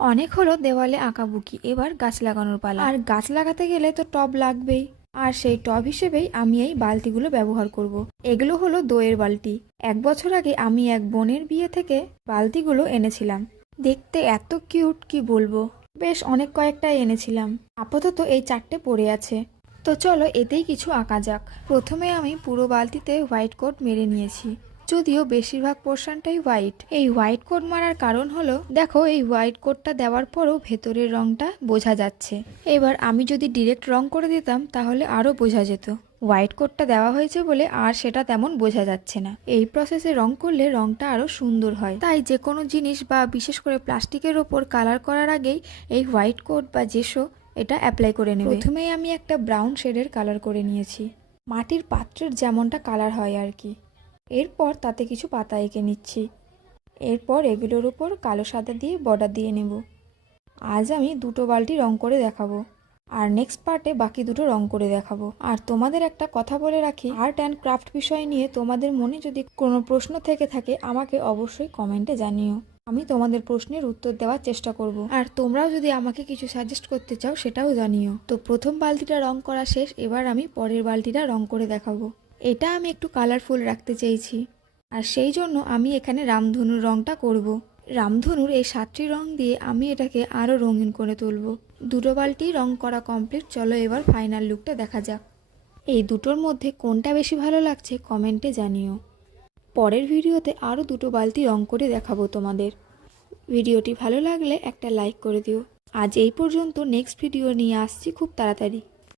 অনেক হলো দেওয়ালে আঁকাবুকি, এবার গাছ লাগানোর পালা। আর গাছ লাগাতে গেলে তো টব লাগবেই, আর সেই টব হিসেবেই আমি এই বালতিগুলো ব্যবহার করব। এগুলো হলো দইয়ের বালতি। 1 বছর আগে আমি এক বোনের বিয়ে থেকে বালতিগুলো এনেছিলাম। দেখতে এত কিউট কি বলবো, বেশ অনেক কয়েকটাই এনেছিলাম। আপাতত এই 4টে পড়ে আছে। তো চলো এতেই কিছু আঁকা যাক। প্রথমে আমি পুরো বালতিতে হোয়াইট কোট মেরে নিয়েছি, যদিও বেশিরভাগ পোর্শনটাই হোয়াইট। এই হোয়াইট কোট মারার কারণ হলো, দেখো এই হোয়াইট কোটটা দেওয়ার পরও ভেতরের রংটা বোঝা যাচ্ছে। এবার আমি যদি ডিরেক্ট রং করে দিতাম তাহলে আরও বোঝা যেত। হোয়াইট কোটটা দেওয়া হয়েছে বলে আর সেটা তেমন বোঝা যাচ্ছে না। এই প্রসেসে রং করলে রংটা আরও সুন্দর হয়। তাই যে কোনো জিনিস বা বিশেষ করে প্লাস্টিকের ওপর কালার করার আগেই এই হোয়াইট কোট বা জেসো এটা অ্যাপ্লাই করে নেবে। প্রথমেই আমি একটা ব্রাউন শেডের কালার করে নিয়েছি, মাটির পাত্রের যেমনটা কালার হয় আর কি। এরপর তাতে কিছু পাতা এঁকে নিচ্ছি। এরপর এগুলোর উপর কালো সাদা দিয়ে বর্ডার দিয়ে নেব। আজ আমি 2টো বালতি রং করে দেখাবো, আর নেক্সট পার্টে বাকি 2টো রং করে দেখাবো। আর তোমাদের একটা কথা বলে রাখি, আর্ট অ্যান্ড ক্রাফট বিষয় নিয়ে তোমাদের মনে যদি কোনো প্রশ্ন থেকে থাকে আমাকে অবশ্যই কমেন্টে জানিও। আমি তোমাদের প্রশ্নের উত্তর দেওয়ার চেষ্টা করব। আর তোমরাও যদি আমাকে কিছু সাজেস্ট করতে চাও সেটাও জানিও। তো প্রথম বালতিটা রং করা শেষ, এবার আমি পরের বালতিটা রং করে দেখাবো। এটা আমি একটু কালারফুল রাখতে চেয়েছি, আর সেই জন্য আমি এখানে রামধনুর রংটা করব। রামধনুর এই 7টি রং দিয়ে আমি এটাকে আরও রঙিন করে তুলব। 2টো বালতি রং করা কমপ্লিট। চলো এবার ফাইনাল লুকটা দেখা যাক। এই দুটোর মধ্যে কোনটা বেশি ভালো লাগছে কমেন্টে জানিও। পরের ভিডিওতে আরও 2টো বালতি রং করে দেখাবো তোমাদের। ভিডিওটি ভালো লাগলে একটা লাইক করে দিও। আজ এই পর্যন্ত, নেক্সট ভিডিও নিয়ে আসছি খুব তাড়াতাড়ি।